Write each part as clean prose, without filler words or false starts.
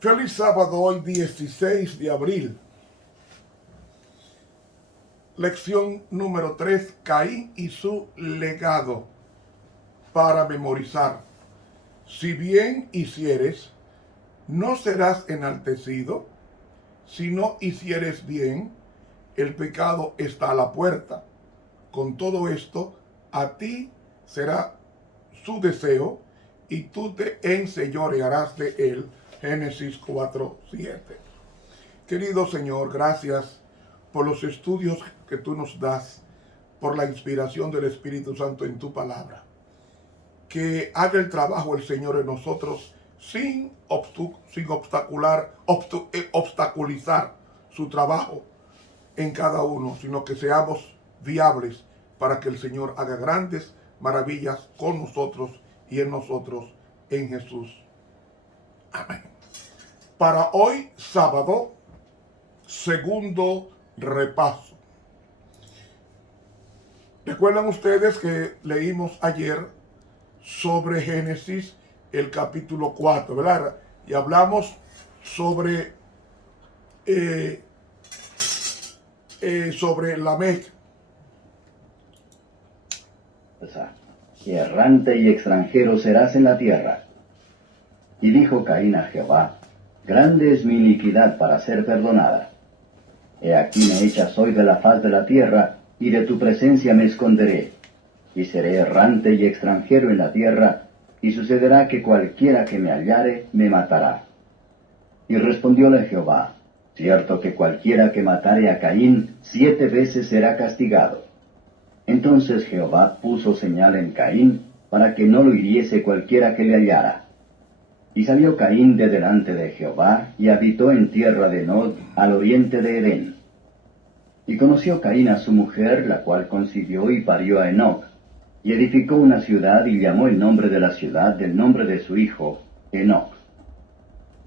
Feliz sábado, hoy 16 de abril. Lección número 3, Caín y su legado. Para memorizar. Si bien hicieres, no serás enaltecido. Si no hicieres bien, el pecado está a la puerta. Con todo esto, a ti será su deseo y tú te enseñorearás de él. Génesis 4:7. Querido Señor, gracias por los estudios que tú nos das, por la inspiración del Espíritu Santo en tu palabra. Que haga el trabajo el Señor en nosotros sin obstaculizar su trabajo en cada uno, sino que seamos viables para que el Señor haga grandes maravillas con nosotros y en nosotros, en Jesús. Amén. Para hoy, sábado, segundo repaso. ¿Recuerdan ustedes que leímos ayer sobre Génesis, el capítulo 4, ¿verdad? Y hablamos sobre Lamec. Y errante y extranjero serás en la tierra. Y dijo Caín a Jehová: grande es mi iniquidad para ser perdonada. He aquí me echas hoy de la faz de la tierra, y de tu presencia me esconderé. Y seré errante y extranjero en la tierra, y sucederá que cualquiera que me hallare me matará. Y respondióle Jehová: cierto que cualquiera que matare a Caín 7 veces será castigado. Entonces Jehová puso señal en Caín, para que no lo hiriese cualquiera que le hallara. Y salió Caín de delante de Jehová, y habitó en tierra de Nod, al oriente de Edén. Y conoció Caín a su mujer, la cual concibió y parió a Enoc. Y edificó una ciudad, y llamó el nombre de la ciudad del nombre de su hijo, Enoc.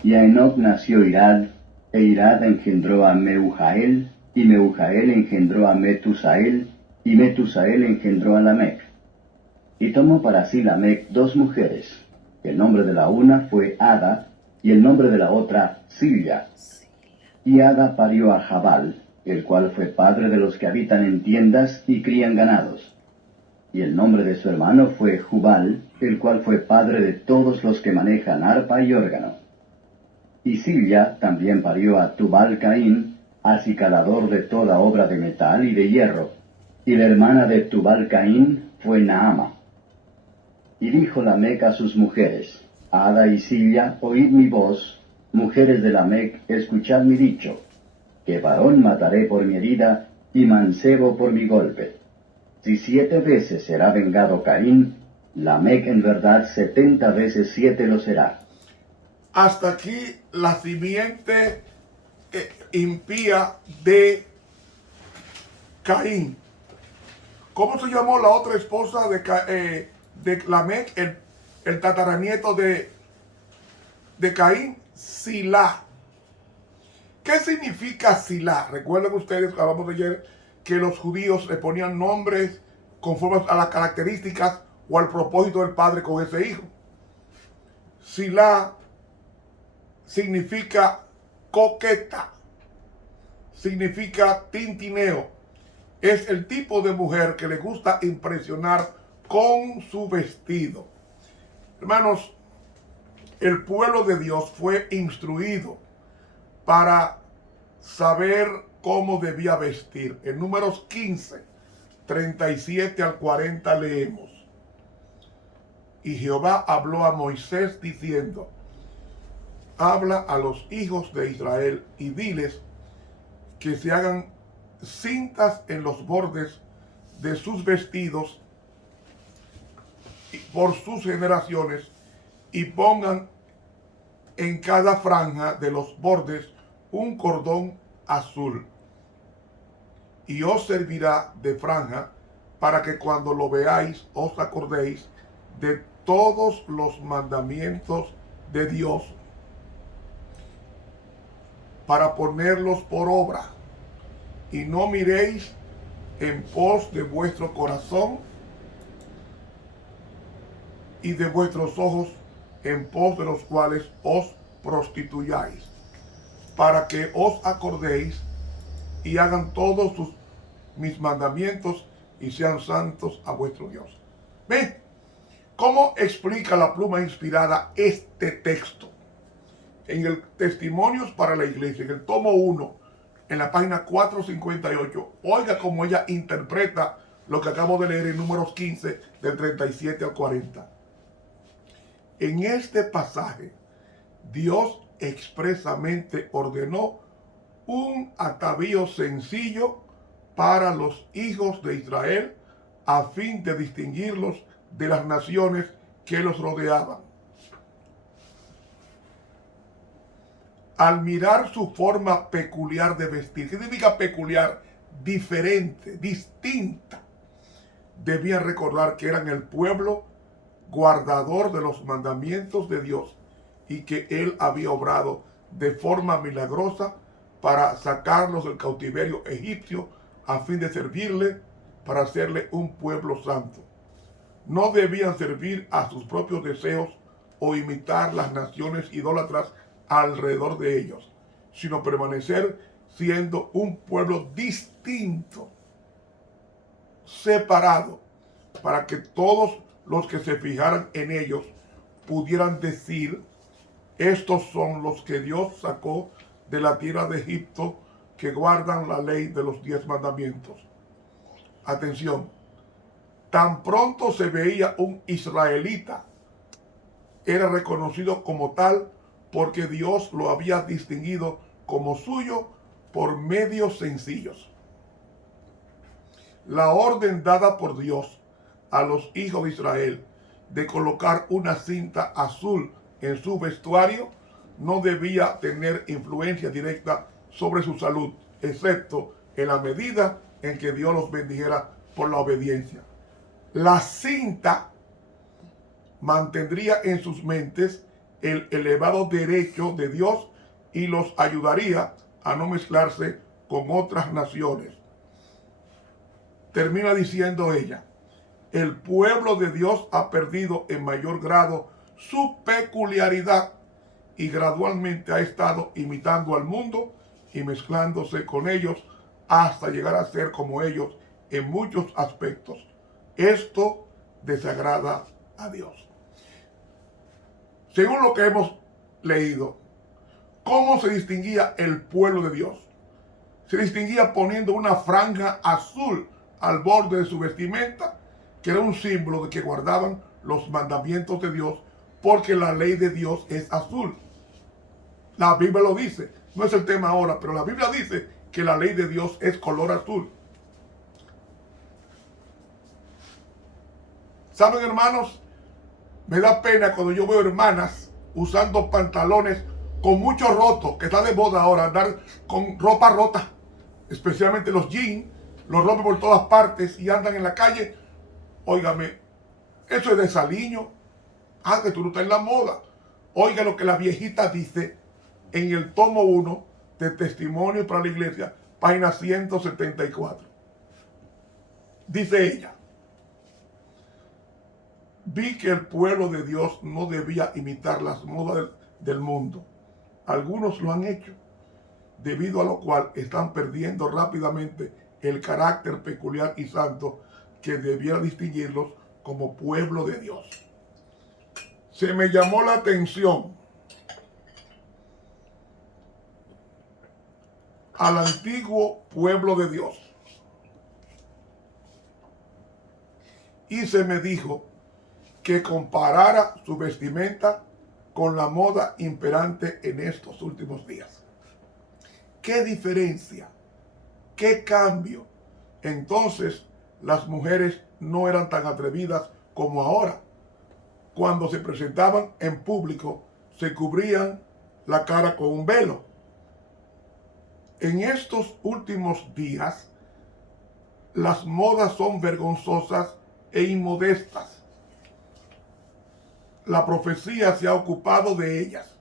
Y a Enoc nació Irad, e Irad engendró a Meujael, y Meujael engendró a Metusael, y Metusael engendró a Lamec. Y tomó para sí Lamec 2 mujeres. El nombre de la una fue Ada, y el nombre de la otra Silla. Y Ada parió a Jabal, el cual fue padre de los que habitan en tiendas y crían ganados. Y el nombre de su hermano fue Jubal, el cual fue padre de todos los que manejan arpa y órgano. Y Silla también parió a Tubal Caín, acicalador de toda obra de metal y de hierro. Y la hermana de Tubal Caín fue Naama. Y dijo Lamec a sus mujeres: Ada y Silla, oíd mi voz, mujeres de Lamec, escuchad mi dicho, que varón mataré por mi herida, y mancebo por mi golpe. Si 7 veces será vengado Caín, Lamec en verdad 70 veces 7 lo será. Hasta aquí la simiente impía de Caín. ¿Cómo se llamó la otra esposa de Lamec, el tataranieto de Caín? Silá. ¿Qué significa Silá? Recuerden ustedes que hablamos ayer que los judíos le ponían nombres conforme a las características o al propósito del padre con ese hijo. Silá significa coqueta, significa tintineo. Es el tipo de mujer que le gusta impresionar con su vestido. Hermanos, el pueblo de Dios fue instruido para saber cómo debía vestir. En Números 15, 37 al 40 leemos: y Jehová habló a Moisés diciendo: habla a los hijos de Israel y diles que se hagan cintas en los bordes de sus vestidos por sus generaciones, y pongan en cada franja de los bordes un cordón azul, y os servirá de franja para que cuando lo veáis os acordéis de todos los mandamientos de Dios, para ponerlos por obra, y no miréis en pos de vuestro corazón y de vuestros ojos en pos de los cuales os prostituyáis, para que os acordéis y hagan todos mis mandamientos y sean santos a vuestro Dios. ¿Ven cómo explica la pluma inspirada este texto? En el Testimonios para la Iglesia, en el tomo 1, en la página 458, oiga cómo ella interpreta lo que acabo de leer en Números 15, del 37 al 40. En este pasaje, Dios expresamente ordenó un atavío sencillo para los hijos de Israel a fin de distinguirlos de las naciones que los rodeaban. Al mirar su forma peculiar de vestir, ¿qué significa peculiar? Diferente, distinta. Debían recordar que eran el pueblo guardador de los mandamientos de Dios y que Él había obrado de forma milagrosa para sacarlos del cautiverio egipcio a fin de servirle, para hacerle un pueblo santo. No debían servir a sus propios deseos o imitar las naciones idólatras alrededor de ellos, sino permanecer siendo un pueblo distinto, separado, para que todos los que se fijaran en ellos pudieran decir: estos son los que Dios sacó de la tierra de Egipto, que guardan la ley de los 10 mandamientos. Atención, tan pronto se veía un israelita, era reconocido como tal porque Dios lo había distinguido como suyo por medios sencillos. La orden dada por Dios a los hijos de Israel de colocar una cinta azul en su vestuario no debía tener influencia directa sobre su salud, excepto en la medida en que Dios los bendijera por la obediencia. La cinta mantendría en sus mentes el elevado derecho de Dios y los ayudaría a no mezclarse con otras naciones. Termina diciendo ella: el pueblo de Dios ha perdido en mayor grado su peculiaridad y gradualmente ha estado imitando al mundo y mezclándose con ellos hasta llegar a ser como ellos en muchos aspectos. Esto desagrada a Dios. Según lo que hemos leído, ¿cómo se distinguía el pueblo de Dios? Se distinguía poniendo una franja azul al borde de su vestimenta, que era un símbolo de que guardaban los mandamientos de Dios, porque la ley de Dios es azul. La Biblia lo dice, no es el tema ahora, pero la Biblia dice que la ley de Dios es color azul. ¿Saben, hermanos? Me da pena cuando yo veo hermanas usando pantalones con mucho roto, que está de moda ahora, andar con ropa rota, especialmente los jeans, los rompen por todas partes y andan en la calle. Óigame, eso es de saliño. Ah, que tú no estás en la moda. Oiga lo que la viejita dice en el tomo 1 de Testimonios para la Iglesia, página 174. Dice ella: vi que el pueblo de Dios no debía imitar las modas del mundo. Algunos lo han hecho, debido a lo cual están perdiendo rápidamente el carácter peculiar y santo que debiera distinguirlos como pueblo de Dios. Se me llamó la atención al antiguo pueblo de Dios y se me dijo que comparara su vestimenta con la moda imperante en estos últimos días. ¿Qué diferencia? ¿Qué cambio? Entonces las mujeres no eran tan atrevidas como ahora. Cuando se presentaban en público, se cubrían la cara con un velo. En estos últimos días, las modas son vergonzosas e inmodestas. La profecía se ha ocupado de ellas.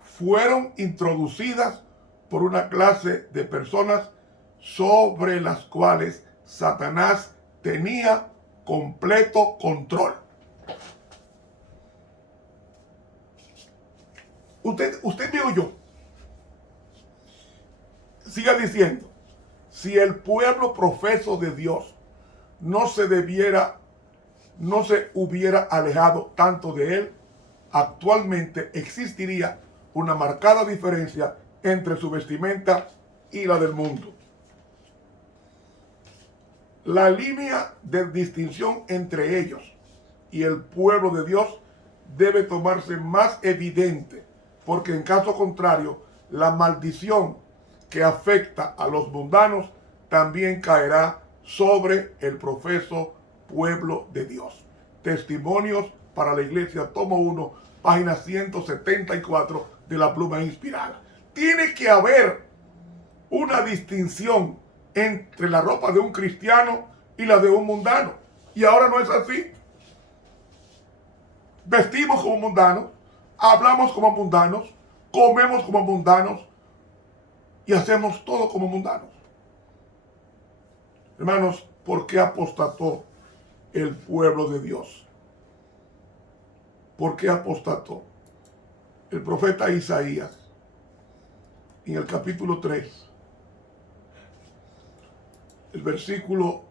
Fueron introducidas por una clase de personas sobre las cuales Satanás tenía completo control. Usted me oyó. Siga diciendo, si el pueblo profeso de Dios no se hubiera alejado tanto de él, actualmente existiría una marcada diferencia entre su vestimenta y la del mundo. La línea de distinción entre ellos y el pueblo de Dios debe tomarse más evidente, porque en caso contrario, la maldición que afecta a los mundanos también caerá sobre el profeso pueblo de Dios. Testimonios para la Iglesia, tomo 1, página 174 de la Pluma Inspirada. Tiene que haber una distinción entre la ropa de un cristiano y la de un mundano. Y ahora no es así. Vestimos como mundanos, hablamos como mundanos, comemos como mundanos y hacemos todo como mundanos. Hermanos, ¿por qué apostató el pueblo de Dios? ¿Por qué apostató? El profeta Isaías, en el capítulo 3, el versículo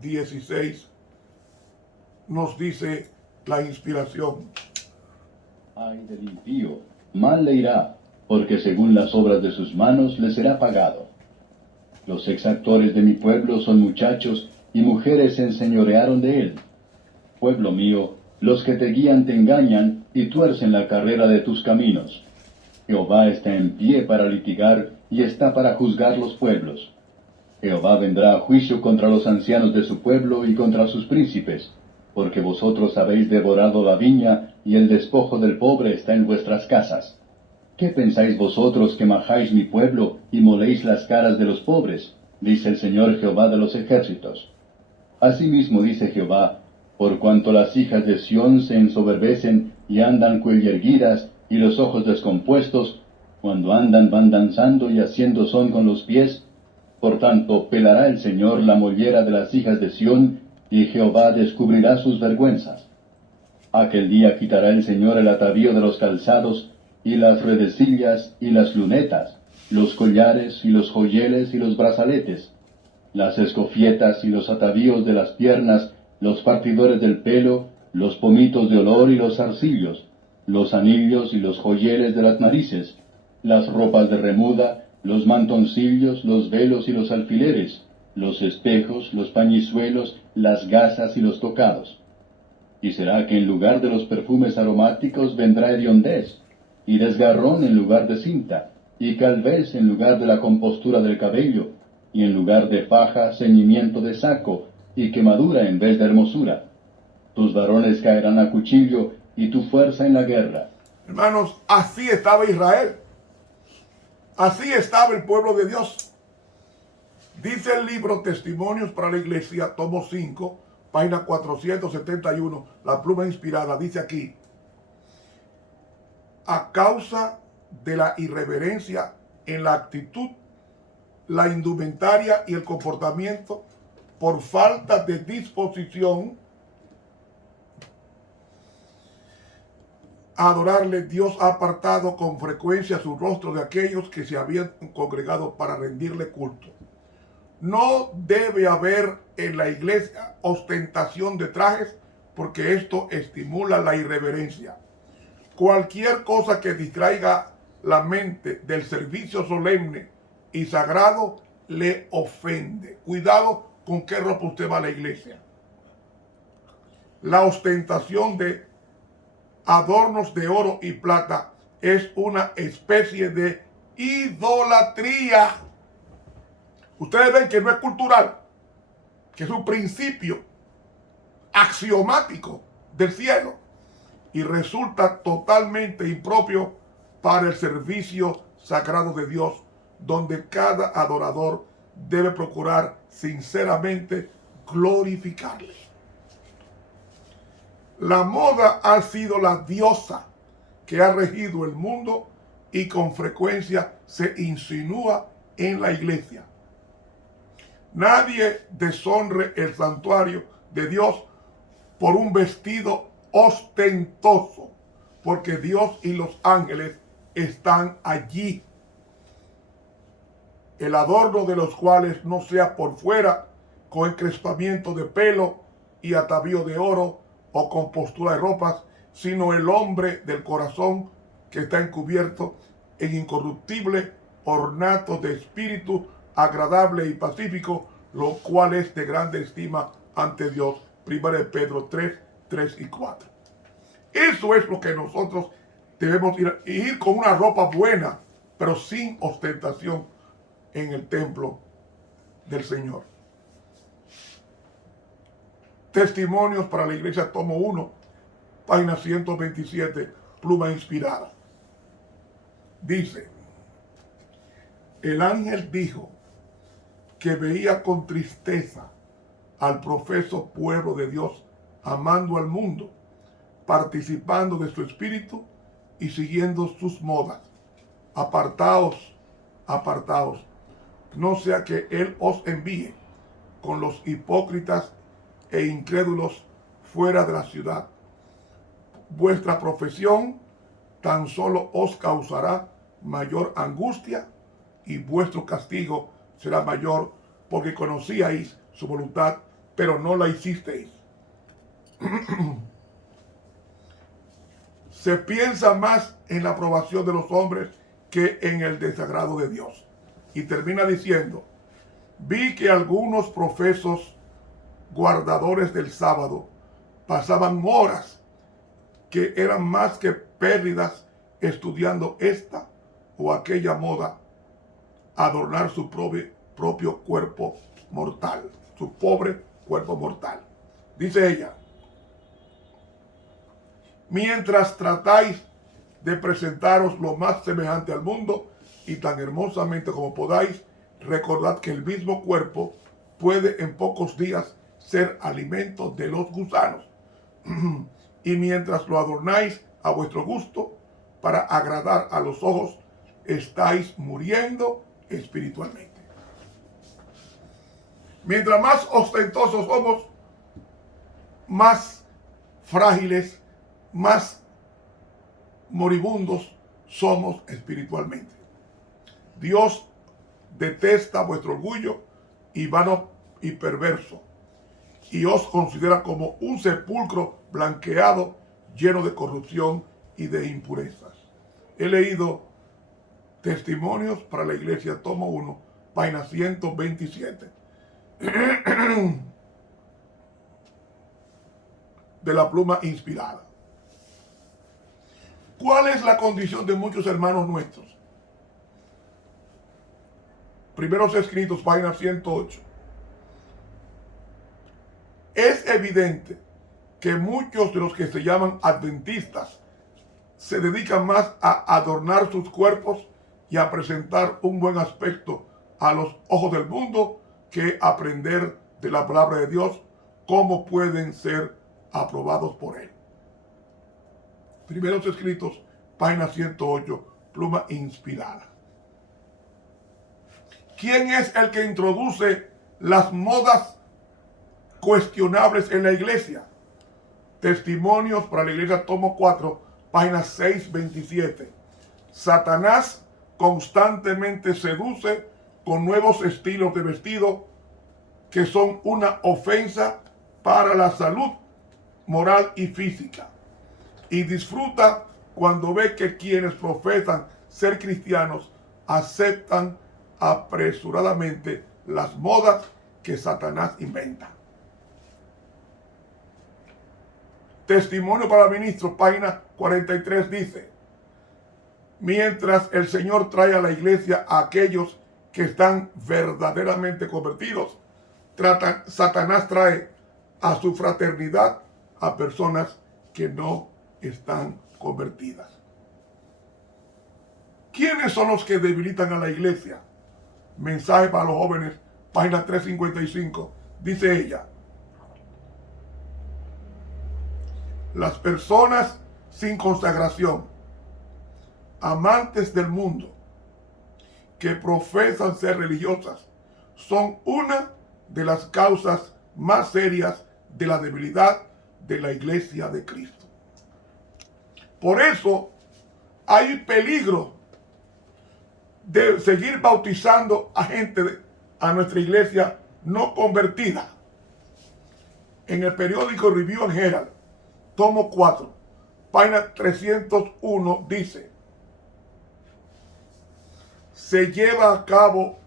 16, nos dice la inspiración. Ay del impío, mal le irá, porque según las obras de sus manos le será pagado. Los exactores de mi pueblo son muchachos, y mujeres se enseñorearon de él. Pueblo mío, los que te guían te engañan, y tuercen la carrera de tus caminos. Jehová está en pie para litigar, y está para juzgar los pueblos. Jehová vendrá a juicio contra los ancianos de su pueblo y contra sus príncipes, porque vosotros habéis devorado la viña, y el despojo del pobre está en vuestras casas. ¿Qué pensáis vosotros que majáis mi pueblo y moléis las caras de los pobres? Dice el Señor Jehová de los ejércitos. Asimismo dice Jehová, por cuanto las hijas de Sión se ensoberbecen y andan cuellerguidas y los ojos descompuestos, cuando andan van danzando y haciendo son con los pies, por tanto pelará el Señor la mollera de las hijas de Sión, y Jehová descubrirá sus vergüenzas. Aquel día quitará el Señor el atavío de los calzados, y las redecillas y las lunetas, los collares y los joyeles y los brazaletes, las escofietas y los atavíos de las piernas, los partidores del pelo, los pomitos de olor y los zarcillos, los anillos y los joyeles de las narices, las ropas de remuda, los mantoncillos, los velos y los alfileres, los espejos, los pañizuelos, las gasas y los tocados. Y será que en lugar de los perfumes aromáticos vendrá hediondez, y desgarrón en lugar de cinta, y calvez en lugar de la compostura del cabello, y en lugar de faja ceñimiento de saco, y quemadura en vez de hermosura. Tus varones caerán a cuchillo, y tu fuerza en la guerra. Hermanos, así estaba Israel. Así estaba el pueblo de Dios. Dice el libro Testimonios para la Iglesia, tomo 5, página 471, la Pluma Inspirada, dice aquí: a causa de la irreverencia en la actitud, la indumentaria y el comportamiento, por falta de disposición a adorarle, Dios ha apartado con frecuencia su rostro de aquellos que se habían congregado para rendirle culto. No debe haber en la iglesia ostentación de trajes, porque esto estimula la irreverencia. Cualquier cosa que distraiga la mente del servicio solemne y sagrado le ofende. Cuidado con qué ropa usted va a la iglesia. La ostentación de adornos de oro y plata es una especie de idolatría. Ustedes ven que no es cultural, que es un principio axiomático del cielo y resulta totalmente impropio para el servicio sagrado de Dios, donde cada adorador debe procurar sinceramente glorificarle. La moda ha sido la diosa que ha regido el mundo y con frecuencia se insinúa en la iglesia. Nadie deshonre el santuario de Dios por un vestido ostentoso, porque Dios y los ángeles están allí, el adorno de los cuales no sea por fuera, con encrespamiento de pelo y atavío de oro, o con postura de ropas, sino el hombre del corazón que está encubierto en incorruptible ornato de espíritu agradable y pacífico, lo cual es de grande estima ante Dios. 1 Pedro 3, 3 y 4. Eso es lo que nosotros debemos ir con una ropa buena, pero sin ostentación en el templo del Señor. Testimonios para la Iglesia, tomo 1, página 127, pluma inspirada. Dice: el ángel dijo que veía con tristeza al profeso pueblo de Dios amando al mundo, participando de su espíritu y siguiendo sus modas. Apartaos, apartaos, no sea que él os envíe con los hipócritas e incrédulos fuera de la ciudad. Vuestra profesión tan solo os causará mayor angustia, y vuestro castigo será mayor, porque conocíais su voluntad, pero no la hicisteis. Se piensa más en la aprobación de los hombres que en el desagrado de Dios. Y termina diciendo: vi que algunos profesos guardadores del sábado pasaban horas que eran más que pérdidas estudiando esta o aquella moda, adornar su propio cuerpo mortal, su pobre cuerpo mortal. Dice ella: mientras tratáis de presentaros lo más semejante al mundo y tan hermosamente como podáis, recordad que el mismo cuerpo puede en pocos días ser alimento de los gusanos. Y mientras lo adornáis a vuestro gusto para agradar a los ojos, estáis muriendo espiritualmente. Mientras más ostentosos somos, más frágiles, más moribundos somos espiritualmente. Dios detesta vuestro orgullo y vano y perverso, y os considera como un sepulcro blanqueado, lleno de corrupción y de impurezas. He leído Testimonios para la Iglesia, tomo 1, página 127. De la pluma inspirada. ¿Cuál es la condición de muchos hermanos nuestros? Primeros Escritos, página 108. Es evidente que muchos de los que se llaman adventistas se dedican más a adornar sus cuerpos y a presentar un buen aspecto a los ojos del mundo que aprender de la palabra de Dios, cómo pueden ser aprobados por él. Primeros Escritos, página 108, pluma inspirada. ¿Quién es el que introduce las modas cuestionables en la iglesia? Testimonios para la Iglesia, tomo 4, página 627. Satanás constantemente seduce con nuevos estilos de vestido que son una ofensa para la salud moral y física, y disfruta cuando ve que quienes profesan ser cristianos aceptan apresuradamente las modas que Satanás inventa. Testimonio para ministros, página 43, dice: mientras el Señor trae a la iglesia a aquellos que están verdaderamente convertidos, Satanás trae a su fraternidad a personas que no están convertidas. ¿Quiénes son los que debilitan a la iglesia? Mensaje para los jóvenes, página 355. Dice ella: las personas sin consagración, amantes del mundo, que profesan ser religiosas, son una de las causas más serias de la debilidad de la iglesia de Cristo. Por eso, hay peligro de seguir bautizando a gente a nuestra iglesia no convertida. En el periódico Review and Herald, tomo 4, página 301, dice: se lleva a cabo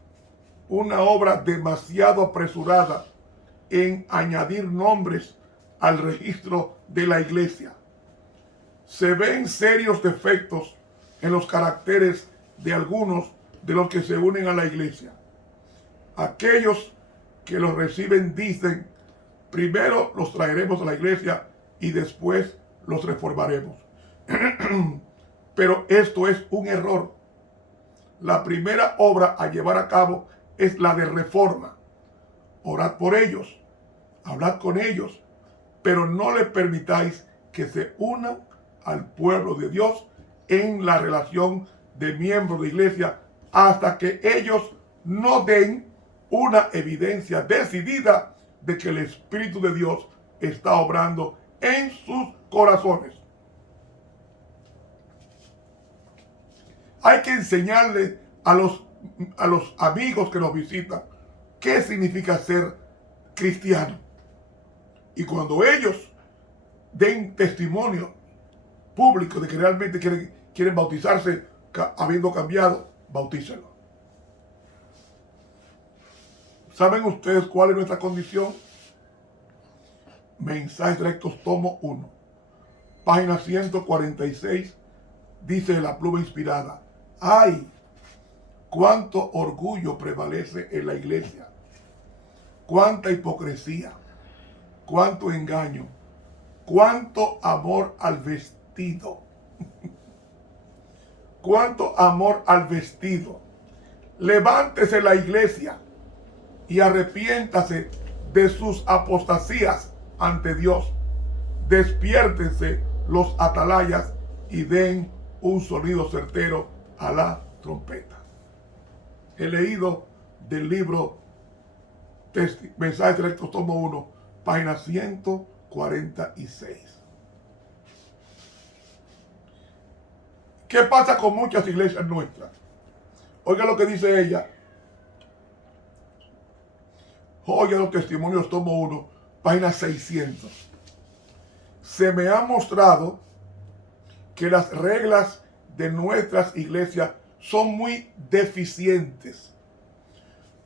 una obra demasiado apresurada en añadir nombres al registro de la iglesia. Se ven serios defectos en los caracteres de algunos de los que se unen a la iglesia. Aquellos que los reciben dicen: primero los traeremos a la iglesia y después los reformaremos. Pero esto es un error. La primera obra a llevar a cabo es la de reforma. Orad por ellos, hablad con ellos, pero no les permitáis que se unan al pueblo de Dios en la relación de miembros de iglesia hasta que ellos no den una evidencia decidida de que el Espíritu de Dios está obrando en sus corazones. Hay que enseñarle a los amigos que nos visitan qué significa ser cristiano. Y cuando ellos den testimonio público de que realmente quieren bautizarse habiendo cambiado, bautícenlo. ¿Saben ustedes cuál es nuestra condición? Mensajes Directos, tomo 1, página 146, dice la pluma inspirada: ¡ay! Cuánto orgullo prevalece en la iglesia, cuánta hipocresía, cuánto engaño, cuánto amor al vestido, cuánto amor al vestido. Levántese la iglesia y arrepiéntase de sus apostasías ante Dios. Despiértense los atalayas y den un sonido certero a la trompeta. He leído del libro Mensajes Directos, tomo 1, página 146. ¿Qué pasa con muchas iglesias nuestras? Oiga lo que dice ella. Oiga los testimonios, tomo 1, página 600. Se me ha mostrado que las reglas de nuestras iglesias son muy deficientes.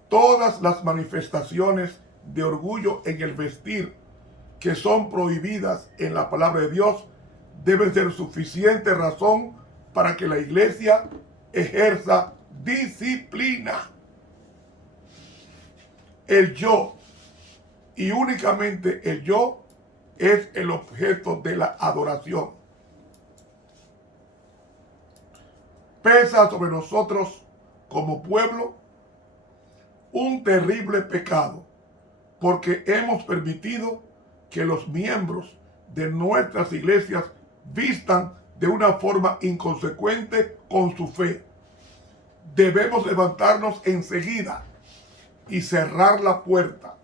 Todas las manifestaciones de orgullo en el vestir que son prohibidas en la palabra de Dios deben ser suficiente razón para que la iglesia ejerza disciplina. El yo, y únicamente el yo, es el objeto de la adoración. Pesa sobre nosotros como pueblo un terrible pecado, porque hemos permitido que los miembros de nuestras iglesias vistan de una forma inconsecuente con su fe. Debemos levantarnos enseguida y cerrar la puerta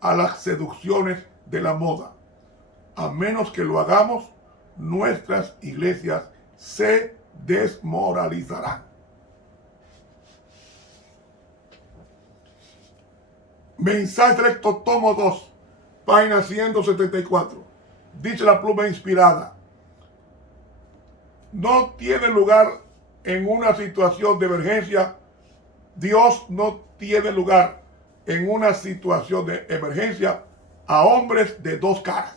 a las seducciones de la moda. A menos que lo hagamos, nuestras iglesias se desmoralizarán. Mensaje Directo, tomo 2, página 174. Dice la pluma inspirada: no tiene lugar en una situación de emergencia. Dios no tiene lugar en una situación de emergencia a hombres de dos caras.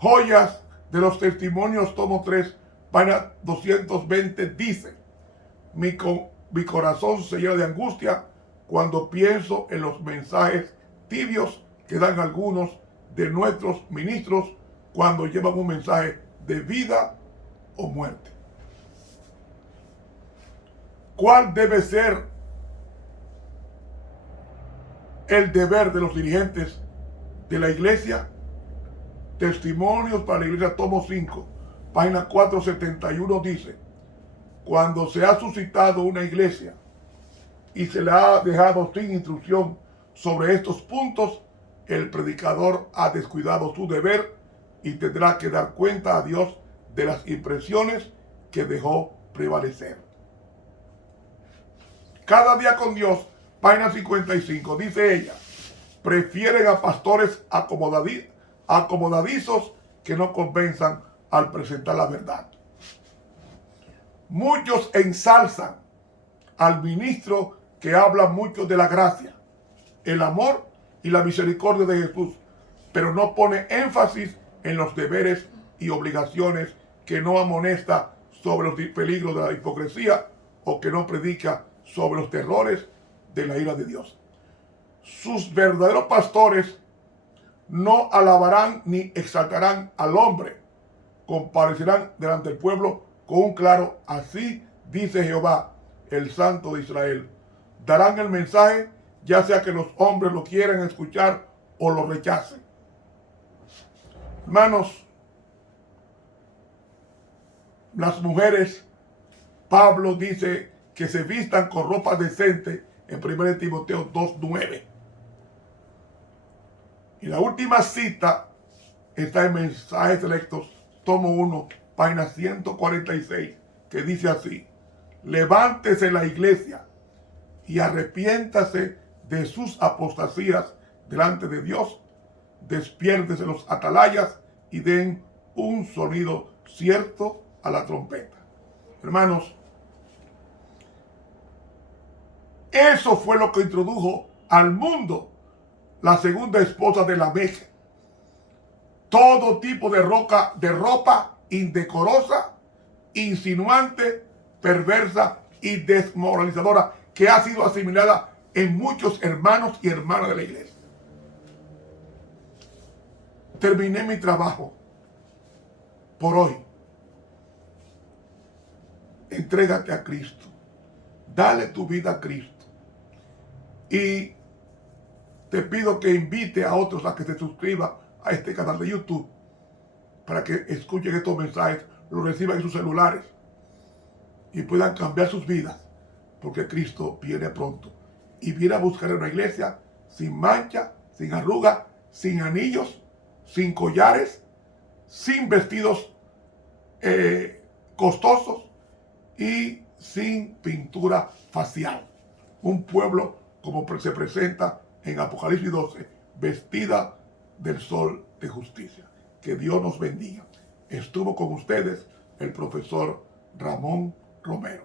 Joyas de los Testimonios, tomo 3, página 220, dice: mi corazón se llena de angustia cuando pienso en los mensajes tibios que dan algunos de nuestros ministros cuando llevan un mensaje de vida o muerte. ¿Cuál debe ser el deber de los dirigentes de la iglesia? Testimonios para la iglesia, tomo 5, página 471, dice: cuando se ha suscitado una iglesia y se le ha dejado sin instrucción sobre estos puntos, el predicador ha descuidado su deber y tendrá que dar cuenta a Dios de las impresiones que dejó prevalecer. Cada día con Dios, página 55, dice ella, prefieren a pastores acomodadizos que no convenzan al presentar la verdad. Muchos ensalzan al ministro que habla mucho de la gracia, el amor y la misericordia de Jesús, pero no pone énfasis en los deberes y obligaciones, que no amonesta sobre los peligros de la hipocresía o que no predica sobre los terrores de la ira de Dios. Sus verdaderos pastores no alabarán ni exaltarán al hombre, comparecerán delante del pueblo con un claro así dice Jehová, el Santo de Israel. Darán el mensaje, ya sea que los hombres lo quieran escuchar o lo rechacen. Hermanos, las mujeres, Pablo dice que se vistan con ropa decente en 1 Timoteo 2:9. Y la última cita está en Mensajes Selectos, tomo 1, página 146, que dice así: levántese la iglesia y arrepiéntase de sus apostasías delante de Dios, despiértese los atalayas y den un sonido cierto a la trompeta. Hermanos, eso fue lo que introdujo al mundo la segunda esposa de Lamec. Todo tipo de ropa indecorosa, insinuante, perversa y desmoralizadora, que ha sido asimilada en muchos hermanos y hermanas de la iglesia. Terminé mi trabajo por hoy. Entrégate a Cristo. Dale tu vida a Cristo. Y te pido que invite a otros a que se suscriban a este canal de YouTube para que escuchen estos mensajes, los reciban en sus celulares y puedan cambiar sus vidas, porque Cristo viene pronto y viene a buscar una iglesia sin mancha, sin arruga, sin anillos, sin collares, sin vestidos costosos y sin pintura facial. Un pueblo como se presenta en Apocalipsis 12, vestida del sol de justicia. Que Dios nos bendiga. Estuvo con ustedes el profesor Ramón Romero.